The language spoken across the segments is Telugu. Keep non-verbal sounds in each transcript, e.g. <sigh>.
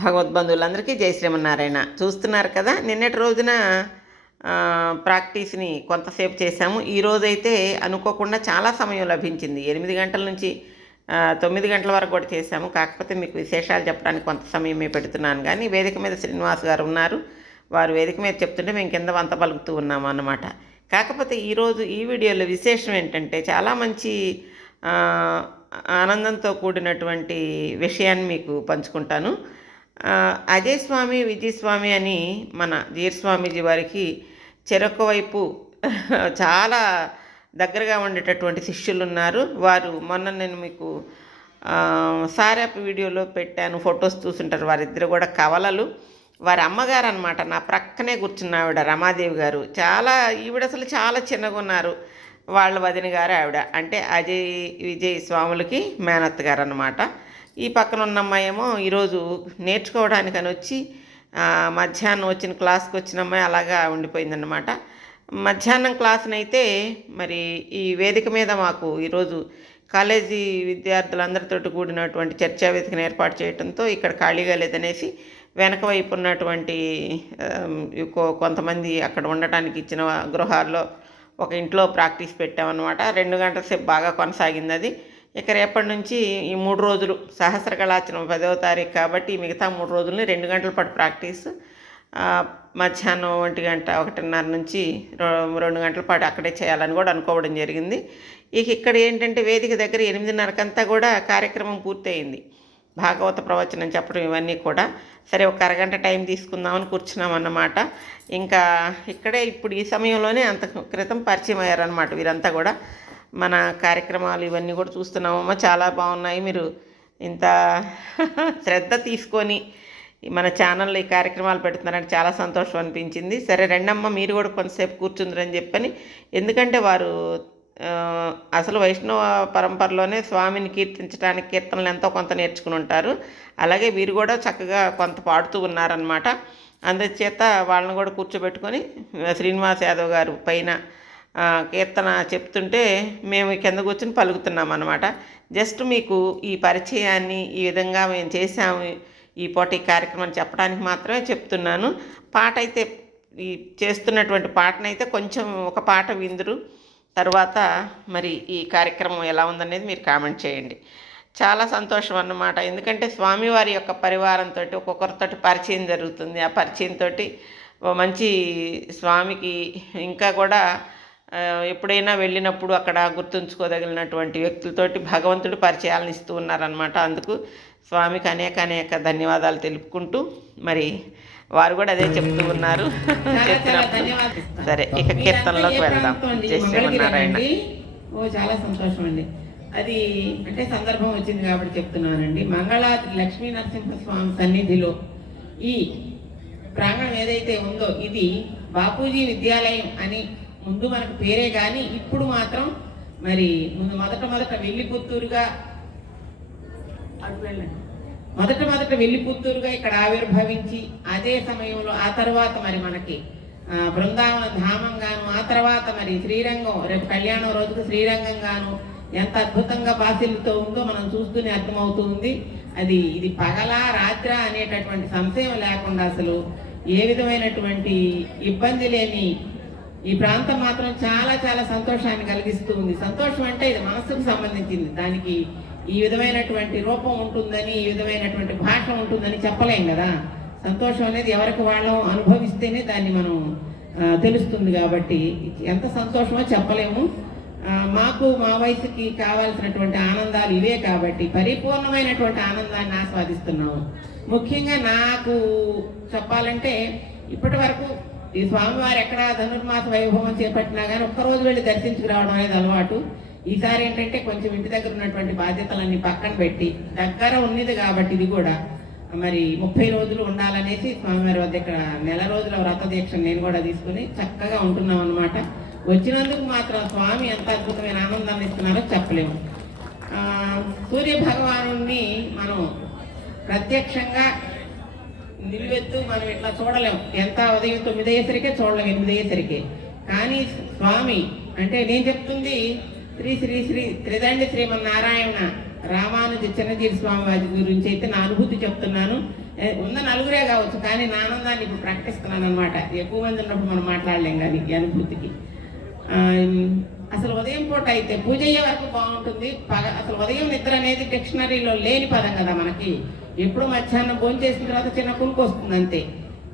భగవద్బంధువులందరికీ జై శ్రీమన్నారాయణ. చూస్తున్నారు కదా నిన్నటి రోజున ప్రాక్టీస్ని కొంతసేపు చేశాము. ఈ రోజైతే అనుకోకుండా చాలా సమయం లభించింది. ఎనిమిది గంటల నుంచి తొమ్మిది గంటల వరకు కూడా చేశాము. కాకపోతే మీకు విశేషాలు చెప్పడానికి కొంత సమయమే పెడుతున్నాను. కానీ వేదిక మీద శ్రీనివాస్ గారు ఉన్నారు. వారు వేదిక మీద చెప్తుంటే మేము కింద వంత పలుకుతూ ఉన్నాము అన్నమాట. కాకపోతే ఈరోజు ఈ వీడియోలో విశేషం ఏంటంటే చాలా మంచి ఆనందంతో కూడినటువంటి విషయాన్ని మీకు పంచుకుంటాను. అదే అజయ్ స్వామి విజయస్వామి అని మన జీర్ స్వామీజీ వారికి చెరొక వైపు <laughs> చాలా దగ్గరగా ఉండేటటువంటి శిష్యులు ఉన్నారు. వారు మొన్న నేను మీకు సారాప్ వీడియోలో పెట్టాను ఫొటోస్ చూసుంటారు. వారిద్దరు కూడా కవలలు. వారి అమ్మగారు అనమాట నా ప్రక్కనే కూర్చున్న ఆవిడ రమాదేవి గారు. చాలా ఈవిడ అసలు చాలా చిన్నగా ఉన్నారు. వాళ్ళ వదిన గారు ఆవిడ. అంటే అజయ్ విజయ్ స్వాములకి మేనత్ గారు అనమాట ఈ పక్కన ఉన్న అమ్మాయి ఏమో ఈరోజు నేర్చుకోవడానికని వచ్చి మధ్యాహ్నం వచ్చిన క్లాస్కి వచ్చిన అమ్మాయి అలాగా ఉండిపోయిందన్నమాట. మధ్యాహ్నం క్లాస్నైతే మరి ఈ వేదిక మీద మాకు ఈరోజు కాలేజీ విద్యార్థులందరితో కూడినటువంటి చర్చా వేదికను ఏర్పాటు చేయడంతో ఇక్కడ ఖాళీగా లేదనేసి వెనక వైపు ఉన్నటువంటి కొంతమంది అక్కడ ఉండటానికి ఇచ్చిన గృహాల్లో ఒక ఇంట్లో ప్రాక్టీస్ పెట్టామన్నమాట. రెండు గంటల సేపు బాగా కొనసాగింది అది ఇక రేపటి నుంచి ఈ మూడు రోజులు సహస్ర కళాచనం పదవ తారీఖు కాబట్టి మిగతా మూడు రోజులని రెండు గంటల పాటు ప్రాక్టీస్ మధ్యాహ్నం ఒంటి గంట ఒకటిన్నర నుంచి రెండు గంటల పాటు అక్కడే చేయాలని కూడా అనుకోవడం జరిగింది. ఇక ఇక్కడ ఏంటంటే వేదిక దగ్గర ఎనిమిదిన్నరకంతా కూడా కార్యక్రమం పూర్తయింది. భాగవత ప్రవచనం చెప్పడం ఇవన్నీ కూడా. సరే ఒక అరగంట టైం తీసుకుందామని కూర్చున్నాం అన్నమాట. ఇంకా ఇక్కడే ఇప్పుడు ఈ సమయంలోనే అంత క్రితం పరిచయం అయ్యారనమాట వీరంతా కూడా. మన కార్యక్రమాలు ఇవన్నీ కూడా చూస్తున్నామమ్మా. చాలా బాగున్నాయి. మీరు ఇంత శ్రద్ధ తీసుకొని మన ఛానల్లో ఈ కార్యక్రమాలు పెడుతున్నారని చాలా సంతోషం అనిపించింది. సరే రెండమ్మ మీరు కూడా కొంతసేపు కూర్చుందరని చెప్పని. ఎందుకంటే వారు అసలు వైష్ణవ పరంపరలోనే స్వామిని కీర్తించడానికి కీర్తనలు ఎంతో కొంత నేర్చుకుని ఉంటారు. అలాగే వీరు కూడా చక్కగా కొంత పాడుతూ ఉన్నారనమాట అందుచేత వాళ్ళని కూడా కూర్చోబెట్టుకొని శ్రీనివాస్ యాదవ్ గారు పైన కీర్తన చెప్తుంటే మేము కింద కూర్చొని పలుకుతున్నాం అనమాట జస్ట్ మీకు ఈ పరిచయాన్ని ఈ విధంగా మేము చేసాము ఈ పోటీ కార్యక్రమం చెప్పడానికి మాత్రమే చెప్తున్నాను. పాట అయితే ఈ చేస్తున్నటువంటి పాటనైతే కొంచెం ఒక పాట విందురు. తర్వాత మరి ఈ కార్యక్రమం ఎలా ఉందనేది మీరు కామెంట్ చేయండి. చాలా సంతోషం అన్నమాట. ఎందుకంటే స్వామివారి యొక్క పరివారంతో ఒక్కొక్కరితోటి పరిచయం జరుగుతుంది. ఆ పరిచయంతో మంచి స్వామికి ఇంకా కూడా ఎప్పుడైనా వెళ్ళినప్పుడు అక్కడ గుర్తుంచుకోదగినటువంటి వ్యక్తులతోటి భగవంతుడు పరిచయాలను ఇస్తూ ఉన్నారనమాట అందుకు స్వామికి అనేక అనేక ధన్యవాదాలు తెలుపుకుంటూ మరి వారు కూడా అదే చెప్తూ ఉన్నారు. సరే ఇక కీర్తనలోకి వెళ్దాం. జై శ్రీమన్నారాయణ. ఓ చాలా సంతోషం అండి అది అంటే సందర్భం వచ్చింది కాబట్టి చెప్తున్నానండి. మంగళాద్రి లక్ష్మీ నరసింహస్వామి సన్నిధిలో ఈ ప్రాంగణం ఏదైతే ఉందో ఇది బాపూజీ విద్యాలయం అని ముందు మనకు పేరే కానీ ఇప్పుడు మాత్రం మరి ముందు మొదట మొదట వెళ్ళి పుత్తూరుగా మొదట మొదట వెళ్ళి పుత్తూరుగా ఇక్కడ ఆవిర్భవించి అదే సమయంలో ఆ తర్వాత మరి మనకి బృందావన ధామంగాను ఆ తర్వాత మరి శ్రీరంగం రేపు కళ్యాణం రోజుకు శ్రీరంగం గాను ఎంత అద్భుతంగా బాసిలతో ఉందో మనం చూస్తూనే అర్థమవుతుంది. అది ఇది పగలా రాత్ర అనేటటువంటి సంశయం లేకుండా అసలు ఏ విధమైనటువంటి ఇబ్బంది లేని ఈ ప్రాంతం మాత్రం చాలా చాలా సంతోషాన్ని కలిగిస్తూ ఉంది. సంతోషం అంటే ఇది మనస్సుకు సంబంధించింది. దానికి ఈ విధమైనటువంటి రూపం ఉంటుందని ఈ విధమైనటువంటి భాష ఉంటుందని చెప్పలేం కదా. సంతోషం అనేది ఎవరికి వాళ్ళం అనుభవిస్తేనే దాన్ని మనం తెలుస్తుంది కాబట్టి ఎంత సంతోషమో చెప్పలేము. మాకు మా వయసుకి కావాల్సినటువంటి ఆనందాలు ఇవే కాబట్టి పరిపూర్ణమైనటువంటి ఆనందాన్ని ఆస్వాదిస్తున్నాము. ముఖ్యంగా నాకు చెప్పాలంటే ఇప్పటి వరకు ఈ స్వామివారు ఎక్కడ ధనుర్మాస వైభవం చేపట్టినా కానీ ఒక్కరోజు వెళ్ళి దర్శించుకురావడం అనేది అలవాటు. ఈసారి ఏంటంటే కొంచెం ఇంటి దగ్గర ఉన్నటువంటి బాధ్యతలన్నీ పక్కన పెట్టి దగ్గర ఉన్నది కాబట్టి ఇది కూడా. మరి ముప్పై రోజులు ఉండాలనేసి స్వామివారి వద్ద ఇక్కడ నెల రోజుల వ్రత దీక్ష నేను కూడా తీసుకుని చక్కగా ఉంటున్నాం అనమాట వచ్చినందుకు మాత్రం స్వామి ఎంత అద్భుతమైన ఆనందాన్ని ఇస్తున్నారో చెప్పలేము. సూర్య భగవాను మనం ప్రత్యక్షంగా నిలువెత్తు మనం ఇట్లా చూడలేం. ఎంత ఉదయం తొమ్మిది అయ్యేసరికే చూడలేము ఎనిమిది అయ్యేసరికి కానీ స్వామి అంటే నేను చెప్తుంది శ్రీ శ్రీ శ్రీ త్రిదండి శ్రీమన్నారాయణ రామానుజ చిన్నజీవి స్వామి వారి గురించి అయితే నా అనుభూతి చెప్తున్నాను. ఉన్న నలుగురే కావచ్చు కానీ నా ఆనందాన్ని ఇప్పుడు ప్రకటిస్తున్నాను అనమాట ఎక్కువ మంది ఉన్నప్పుడు మనం మాట్లాడలేం కానీ ఈ అనుభూతికి. ఉదయం పూట అయితే పూజ అయ్యే వరకు బాగుంటుంది. పగ అసలు ఉదయం నిద్ర అనేది డిక్షనరీలో లేని పదం కదా మనకి. ఎప్పుడు మధ్యాహ్నం భోజనం చేసిన తర్వాత చిన్న కునుకు వస్తుంది అంతే.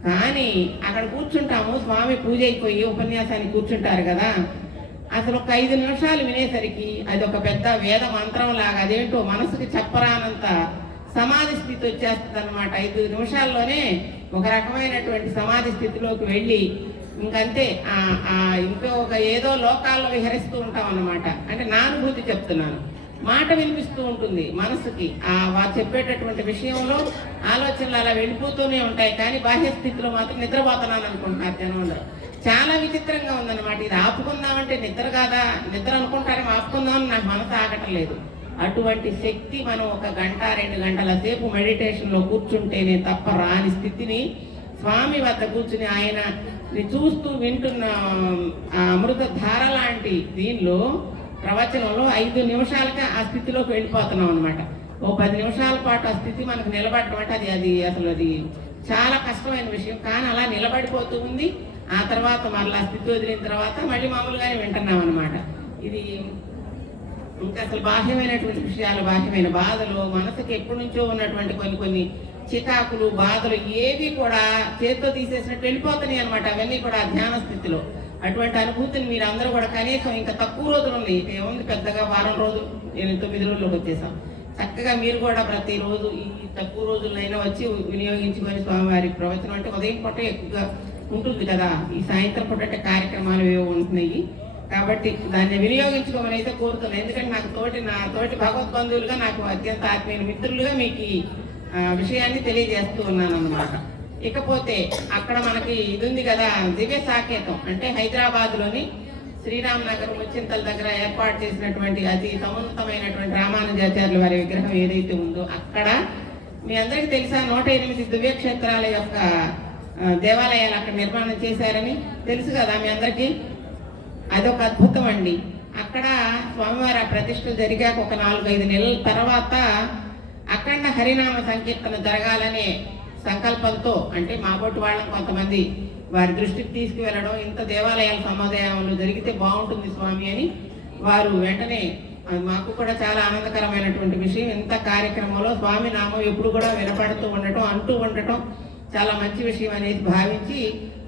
కానీ అక్కడ కూర్చుంటాము స్వామి పూజ అయిపోయి ఉపన్యాసానికి కూర్చుంటారు కదా. అసలు ఒక ఐదు నిమిషాలు వినేసరికి అది ఒక పెద్ద వేద మంత్రం లాగా అదేంటో మనసుకి చెప్పరానంత సమాధి స్థితి వచ్చేస్తుంది అనమాట ఐదు నిమిషాల్లోనే ఒక రకమైనటువంటి సమాధి స్థితిలోకి వెళ్ళి ఇంకంతే ఆ ఇంకో ఒక ఏదో లోకాల్లో విహరిస్తూ ఉంటాం అన్నమాట. అంటే నా అనుభూతి చెప్తున్నాను. మాట వినిపిస్తూ ఉంటుంది మనసుకి. ఆ వారు చెప్పేటటువంటి విషయంలో ఆలోచనలు అలా వెళ్ళిపోతూనే ఉంటాయి. కానీ బాహ్య స్థితిలో మాత్రం నిద్రపోతున్నాను అనుకుంటున్నారు జనంలో. చాలా విచిత్రంగా ఉందన్నమాట. ఇది ఆపుకుందామంటే నిద్ర కాదా? నిద్ర అనుకుంటారేమో ఆపుకుందామని నాకు మనసు ఆగటం లేదు అటువంటి శక్తి మనం ఒక గంట రెండు గంటల సేపు మెడిటేషన్లో కూర్చుంటేనే తప్ప రాని స్థితిని స్వామి వద్ద కూర్చుని ఆయన చూస్తూ వింటున్న ఆ అమృత ధార లాంటి దీనిలో ప్రవచనంలో ఐదు నిమిషాలకే ఆ స్థితిలోకి వెళ్ళిపోతున్నాం అనమాట ఓ పది నిమిషాల పాటు ఆ స్థితి మనకు నిలబడటం అంటే అది అది అసలు అది చాలా కష్టమైన విషయం. కానీ అలా నిలబడిపోతూ ఉంది. ఆ తర్వాత మళ్ళీ ఆ స్థితి వదిలిన తర్వాత మళ్ళీ మామూలుగానే వింటున్నాం అనమాట ఇది ఇంకా అసలు బాహ్యమైనటువంటి విషయాలు బాహ్యమైన బాధలు మనసుకి ఎప్పటి నుంచో ఉన్నటువంటి కొన్ని కొన్ని చికాకులు బాధలు ఏవి కూడా చేతితో తీసేసినట్టు వెళ్ళిపోతున్నాయి అనమాట అవన్నీ కూడా ఆ ధ్యాన స్థితిలో. అటువంటి అనుభూతిని మీరు అందరూ కూడా కనీసం ఇంకా తక్కువ రోజులు ఉన్నాయి. ఏముంది పెద్దగా వారం రోజులు నేను తొమ్మిది రోజుల్లోకి వచ్చేసాం. చక్కగా మీరు కూడా ప్రతిరోజు ఈ తక్కువ రోజులైనా వచ్చి వినియోగించుకొని స్వామివారి ప్రవచనం అంటే ఉదయం పూట ఎక్కువగా ఉంటుంది కదా. ఈ సాయంత్రం పూట అంటే కార్యక్రమాలు ఏవో ఉంటున్నాయి. కాబట్టి దాన్ని వినియోగించుకోమని అయితే కోరుతున్నాను. ఎందుకంటే నాకు తోటి నా తోటి భగవద్బంధువులుగా నాకు అత్యంత ఆత్మీయ మిత్రులుగా మీకు ఈ విషయాన్ని తెలియజేస్తూ ఉన్నాను అనమాట ఇకపోతే అక్కడ మనకి ఇది ఉంది కదా దివ్య సాకేతం. అంటే హైదరాబాద్లోని శ్రీరామ్ నగర్ ముచ్చింతల దగ్గర ఏర్పాటు చేసినటువంటి అతి సమున్నతమైనటువంటి రామానుజాచార్యుల వారి విగ్రహం ఏదైతే ఉందో అక్కడ మీ అందరికీ తెలుసా నూట ఎనిమిది దివ్యక్షేత్రాల యొక్క దేవాలయాలు అక్కడ నిర్మాణం చేశారని తెలుసు కదా మీ అందరికీ? అదొక అద్భుతం అండి. అక్కడ స్వామివారి ఆ ప్రతిష్ఠ జరిగాక ఒక నాలుగైదు నెలల తర్వాత అఖండ హరినామ సంకీర్తన జరగాలనే సంకల్పంతో అంటే మా బొట్టు వాళ్ళని కొంతమంది వారి దృష్టికి తీసుకువెళ్ళడం ఇంత దేవాలయాల సమాదాయంలో జరిగితే బాగుంటుంది స్వామి అని వారు వెంటనే అది మాకు కూడా చాలా ఆనందకరమైనటువంటి విషయం ఇంత కార్యక్రమంలో స్వామి నామం ఎప్పుడు కూడా వినపడుతూ ఉండటం అంటూ ఉండటం చాలా మంచి విషయం అనేది భావించి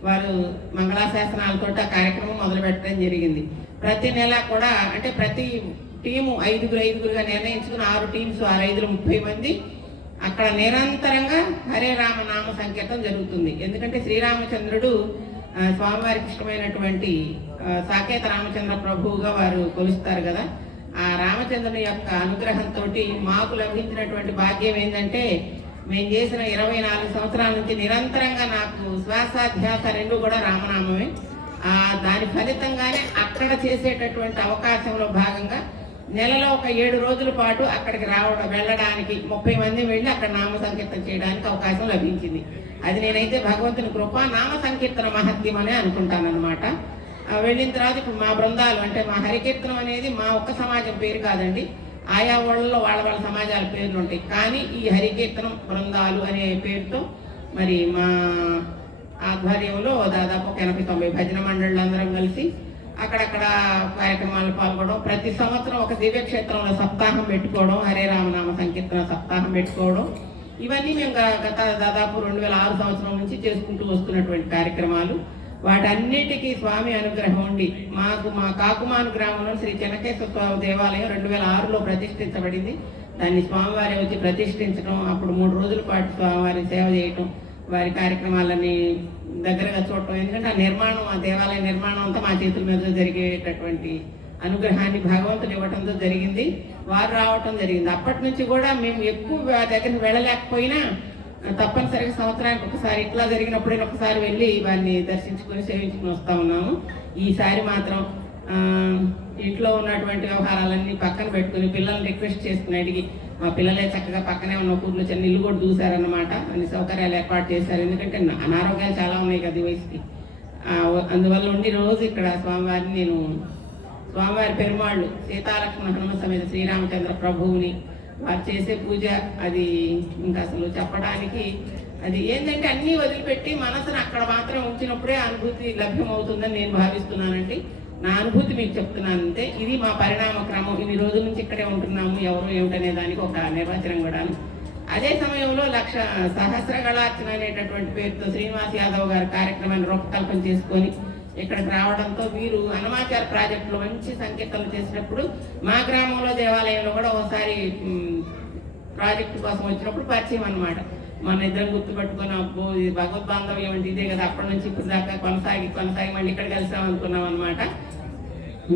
వారు మంగళాశాసనాలతో ఆ కార్యక్రమం మొదలు పెట్టడం జరిగింది. ప్రతి నెల కూడా అంటే ప్రతి టీము ఐదుగురు ఐదుగురుగా నిర్ణయించుకుని ఆరు టీమ్స్ ఆరు ఐదుగురు ముప్పై మంది. అక్కడ నిరంతరంగా హరే రామ నామ సంకేతం జరుగుతుంది. ఎందుకంటే శ్రీరామచంద్రుడు స్వామివారికి ఇష్టమైనటువంటి సాకేత రామచంద్ర ప్రభువుగా వారు కొలుస్తారు కదా. ఆ రామచంద్రుని యొక్క అనుగ్రహంతో మాకు లభించినటువంటి భాగ్యం ఏంటంటే మేము చేసిన ఇరవై నాలుగు సంవత్సరాల నుంచి నిరంతరంగా నాకు శ్వాసాధ్యాస రెండు కూడా రామనామమే. దాని ఫలితంగానే అక్కడ చేసేటటువంటి అవకాశంలో భాగంగా నెలలో ఒక ఏడు రోజుల పాటు అక్కడికి రావడం వెళ్ళడానికి ముప్పై మంది వెళ్ళి అక్కడ నామ సంకీర్తన చేయడానికి అవకాశం లభించింది. అది నేనైతే భగవంతుని కృప నామ సంకీర్తన మహత్యం అనే అనుకుంటాను అనమాట వెళ్ళిన తర్వాత ఇప్పుడు మా బృందాలు అంటే మా హరికీర్తనం అనేది మా ఒక్క సమాజం పేరు కాదండి. ఆయా ఊళ్ళలో వాళ్ళ వాళ్ళ సమాజాల పేర్లు ఉంటాయి. కానీ ఈ హరికీర్తనం బృందాలు అనే పేరుతో మరి మా ఆధ్వర్యంలో దాదాపు ఒక ఎనభై తొంభై భజన మండళ్ళు అందరం కలిసి అక్కడక్కడ కార్యక్రమాలు పాల్గొనడం ప్రతి సంవత్సరం ఒక దివ్యక్షేత్రంలో సప్తాహం పెట్టుకోవడం హరే రామనామ సంకీర్తన సప్తాహం పెట్టుకోవడం ఇవన్నీ మేము గత దాదాపు రెండు వేల ఆరు సంవత్సరం నుంచి చేసుకుంటూ వస్తున్నటువంటి కార్యక్రమాలు. వాటన్నిటికీ స్వామి అనుగ్రహం ఉండి మాకు మా కాకుమాను గ్రామంలో శ్రీ చెనకేశ్వర స్వామి దేవాలయం రెండు వేల ఆరులో ప్రతిష్ఠించబడింది. దాన్ని స్వామివారి వచ్చి ప్రతిష్ఠించడం అప్పుడు మూడు రోజుల పాటు స్వామివారి సేవ చేయటం వారి కార్యక్రమాలని దగ్గరగా చూడటం. ఎందుకంటే ఆ నిర్మాణం ఆ దేవాలయ నిర్మాణం అంతా మా చేతుల మీద జరిగేటటువంటి అనుగ్రహాన్ని భగవంతుడు ఇవ్వటంతో జరిగింది. వారు రావటం జరిగింది. అప్పటి నుంచి కూడా మేము ఎక్కువ దగ్గరికి వెళ్ళలేకపోయినా తప్పనిసరిగా సంవత్సరానికి ఒకసారి ఇట్లా జరిగినప్పుడే ఒకసారి వెళ్ళి వారిని దర్శించుకొని సేవించుకుని వస్తూ ఉన్నాము. ఈసారి మాత్రం ఇంట్లో ఉన్నటువంటి వ్యవహారాలన్నీ పక్కన పెట్టుకుని పిల్లల్ని రిక్వెస్ట్ చేసుకుని అడిగి మా పిల్లలే చక్కగా పక్కనే ఉన్న ఊర్లో చిన్న ఇల్లు కూడా చూశారన్నమాట. అన్ని సౌకర్యాలు ఏర్పాటు చేశారు. ఎందుకంటే అనారోగ్యాలు చాలా ఉన్నాయి కదా వయసుకి. అందువల్ల ఉండి రోజు ఇక్కడ స్వామివారిని నేను స్వామివారి పెరుమాళ్ళు సీతాలక్ష్మణ హనుమ సమేత శ్రీరామచంద్ర ప్రభువుని వారు చేసే పూజ అది ఇంకా అసలు చెప్పడానికి అది ఏంటంటే అన్నీ వదిలిపెట్టి మనసును అక్కడ మాత్రం ఉంచినప్పుడే అనుభూతి అనుభూతి లభ్యమవుతుందని నేను భావిస్తున్నానండి. నా అనుభూతి మీకు చెప్తున్నాను అంతే ఇది మా పరిణామ క్రమం. ఇన్ని రోజుల నుంచి ఇక్కడే ఉంటున్నాము ఎవరు ఏమిటనే దానికి ఒక నిర్వచనం కూడా అదే సమయంలో లక్ష సహస్ర గళార్చన అనేటటువంటి పేరుతో శ్రీనివాస్ యాదవ్ గారి కార్యక్రమాన్ని రూపకల్పన చేసుకొని ఇక్కడికి రావడంతో వీరు హనుమాచార ప్రాజెక్టులో మంచి సంకీర్తనలు చేసినప్పుడు మా గ్రామంలో దేవాలయంలో కూడా ఒకసారి ప్రాజెక్టు కోసం వచ్చినప్పుడు పరిచయం అన్నమాట. మన ఇద్దరం గుర్తుపెట్టుకుని అబ్బో ఇది భగవద్ బాంధవ్యం అంటే ఇదే కదా అప్పటి నుంచి ఇప్పుడు దాకా కొనసాగి కొనసాగి మళ్ళీ ఇక్కడ కలిసాం అనుకున్నాం అనమాట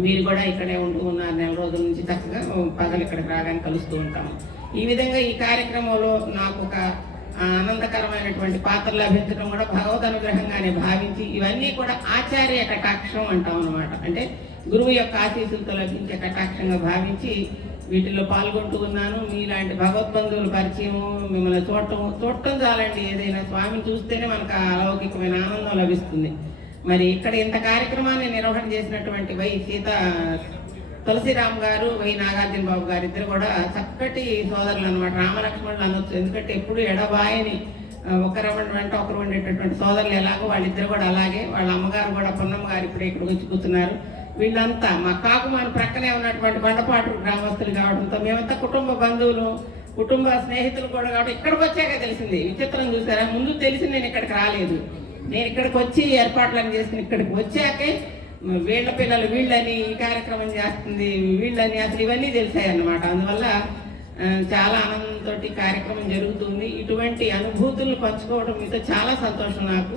మీరు కూడా ఇక్కడే ఉంటూ ఉన్నారు నెల రోజుల నుంచి చక్కగా పగలు ఇక్కడికి రాగానే కలుస్తూ ఉంటాము. ఈ విధంగా ఈ కార్యక్రమంలో నాకు ఒక ఆనందకరమైనటువంటి పాత్ర లభించడం కూడా భగవద్ అనుగ్రహంగానే భావించి ఇవన్నీ కూడా ఆచార్య కటాక్షం అంటాం అనమాట అంటే గురువు యొక్క ఆశీస్సులతో లభించే కటాక్షంగా భావించి వీటిలో పాల్గొంటూ ఉన్నాను. మీలాంటి భగవద్బంధువుల పరిచయము మిమ్మల్ని చూడటం చూడటం చాలండి. ఏదైనా స్వామిని చూస్తేనే మనకు ఆ అలౌకికమైన ఆనందం లభిస్తుంది. మరి ఇక్కడ ఇంత కార్యక్రమాన్ని నిర్వహణ చేసినటువంటి వై సీత తులసిరామ్ గారు వై నాగార్జున బాబు గారు ఇద్దరు కూడా చక్కటి సోదరులు అనమాట రామలక్ష్మణులు అనొచ్చు. ఎందుకంటే ఎప్పుడు ఎడబాయని ఒకరు వెంట ఒకరు ఉండేటటువంటి సోదరులు ఎలాగో వాళ్ళిద్దరు కూడా అలాగే వాళ్ళ అమ్మగారు కూడా పొన్నమ్మ గారు ఇప్పుడే ఇక్కడికి వచ్చి కూర్చున్నారు. వీళ్ళంతా మా కాకుమాన ప్రక్కనే ఉన్నటువంటి బండపాటు గ్రామస్తులు కావడంతో మేమంతా కుటుంబ బంధువులు కుటుంబ స్నేహితులు కూడా కాబట్టి ఇక్కడికి వచ్చాక తెలిసింది. విచిత్రం చూసారా? ముందు తెలిసి నేను ఇక్కడికి రాలేదు. నేను ఇక్కడికి వచ్చి ఏర్పాట్లను చేసుకుని ఇక్కడికి వచ్చాకే వీళ్ళ పిల్లలు వీళ్ళని ఈ కార్యక్రమం చేస్తుంది వీళ్ళని అసలు ఇవన్నీ తెలిసాయి అన్నమాట అందువల్ల చాలా ఆనందంతో కార్యక్రమం జరుగుతుంది. ఇటువంటి అనుభూతులు పంచుకోవడం మీతో చాలా సంతోషం నాకు.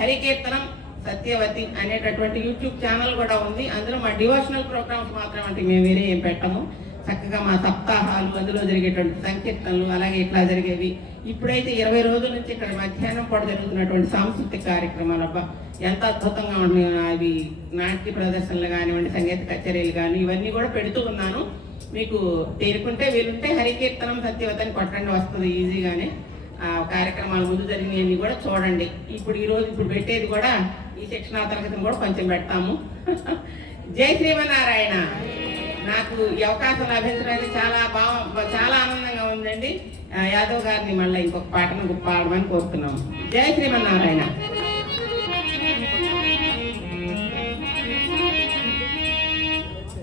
హరికీర్తనం సత్యవతి అనేటటువంటి యూట్యూబ్ ఛానల్ కూడా ఉంది. అందులో మా డివోషనల్ ప్రోగ్రామ్స్ మాత్రం అంటే మేము వేరే ఏం పెట్టము. చక్కగా మా సప్తాహాలు అందులో జరిగేటువంటి సంకీర్తనలు అలాగే ఇట్లా జరిగేవి. ఇప్పుడైతే ఇరవై రోజుల నుంచి ఇక్కడ మధ్యాహ్నం పూట జరుగుతున్నటువంటి సాంస్కృతిక కార్యక్రమాలు అబ్బా ఎంత అద్భుతంగా ఉన్నాయి. అవి నాట్య ప్రదర్శనలు కానివ్వండి సంగీత కచేరీలు కానీ ఇవన్నీ కూడా పెడుతూ ఉన్నాను. మీకు తీరుకుంటే వీలుంటే హరికీర్తనం సత్యవతని కొట్టండి వస్తుంది ఈజీగానే. ఆ కార్యక్రమాలు ముందు జరిగినవన్నీ కూడా చూడండి. ఇప్పుడు ఈరోజు ఇప్పుడు పెట్టేది కూడా ఈ శిక్షణా తరగతిని కూడా కొంచెం పెడతాము. <laughs> జై శ్రీమన్నారాయణ. నాకు ఈ అవకాశం లభించడానికి చాలా బాగా చాలా ఆనందంగా ఉందండి. యాదవ్ గారిని మళ్ళీ ఇంకొక పాటను పాడమని కోరుతున్నాం జయ శ్రీమన్నారాయణ.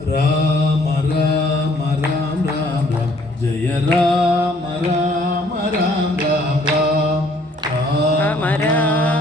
రామ రామ రామ రామ రామ జయ రామ రామ రామ రామ రామ రామ రామ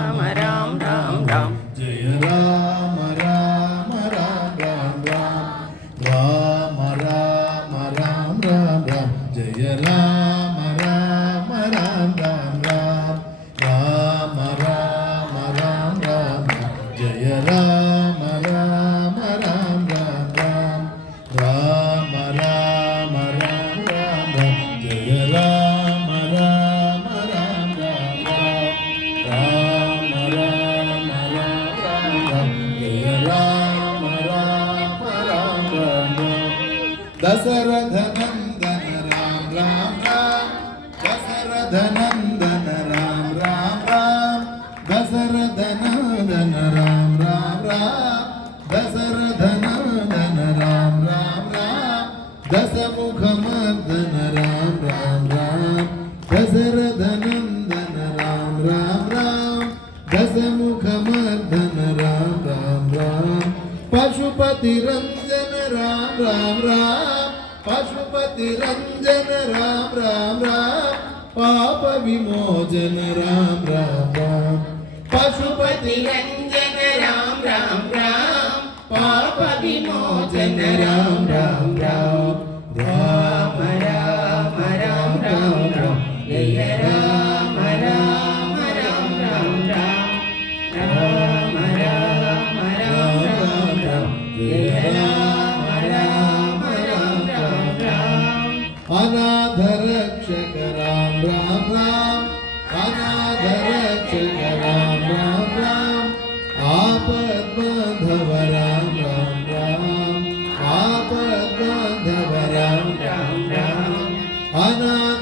విమోచన రామ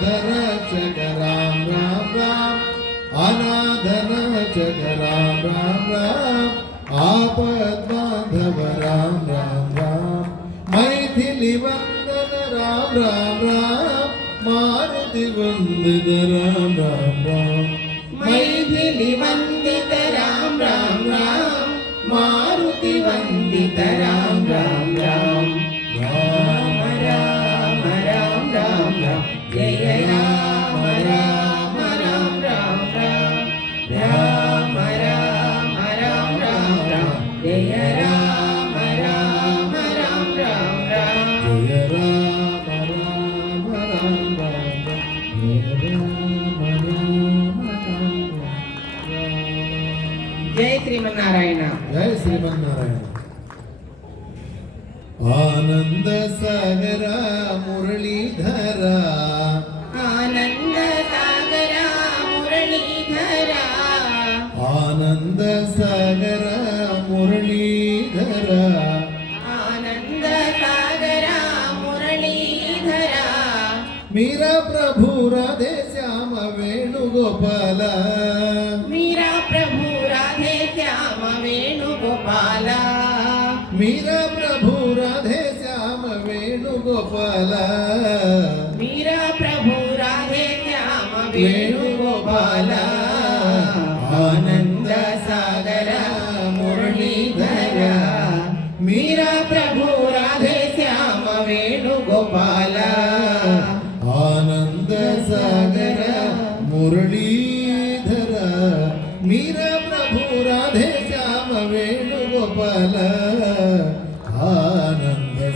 रक्षक राम राम राम अनाथ रक्षक राम राम राम आपद बांधव राम राम राम मैथिली वंदन राम राम राम मारुति वंदित राम राम राम मैथिली वंदित राम राम राम मारुति वंदित राम राम राम राम జై శ్రీమన్నారాయణ జై శ్రీమన్నారాయణ ఆనంద సాగర మురళీధరా सागरा मुरलीधरा आनन्द सागरा मुरलीधरा मीरा प्रभु राधे श्याम वेणुगोपाला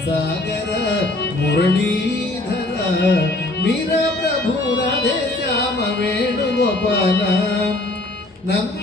ಸಾಗರ ಮುರಳೀಧರ ಮೀರ ಪ್ರಭು ರಾಧೆ ಶ್ಯಾಮ ವೇಣುಗೋಪಾಲ. ನಮ್ಮ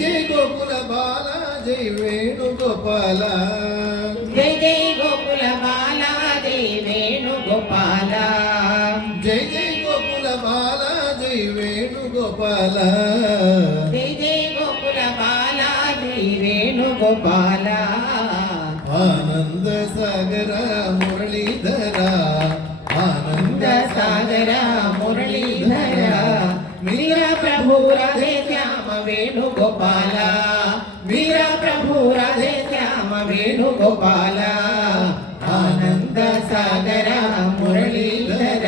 జయ గోకుల బాల జయ వేణుగోపాల. జయ జయ గోకుల బాల జయ వేణుగోపాల. జయ జయ గోకుల బాల జయ వేణుగోపాల. జయ జయ గోకుల బాల జయ వేణుగోపాల. ఆనంద సాగర మురళీధర. ఆనంద సాగరా గోపాల. వీర ప్రభు రాధే శ్యామ వేణుగోపాల ఆనంద సాగర మురళీధర.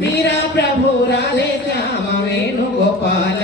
వీర ప్రభు రాధే శ్యామ వేణుగోపాల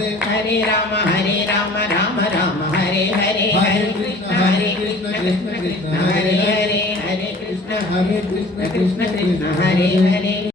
కృష్ణ హరే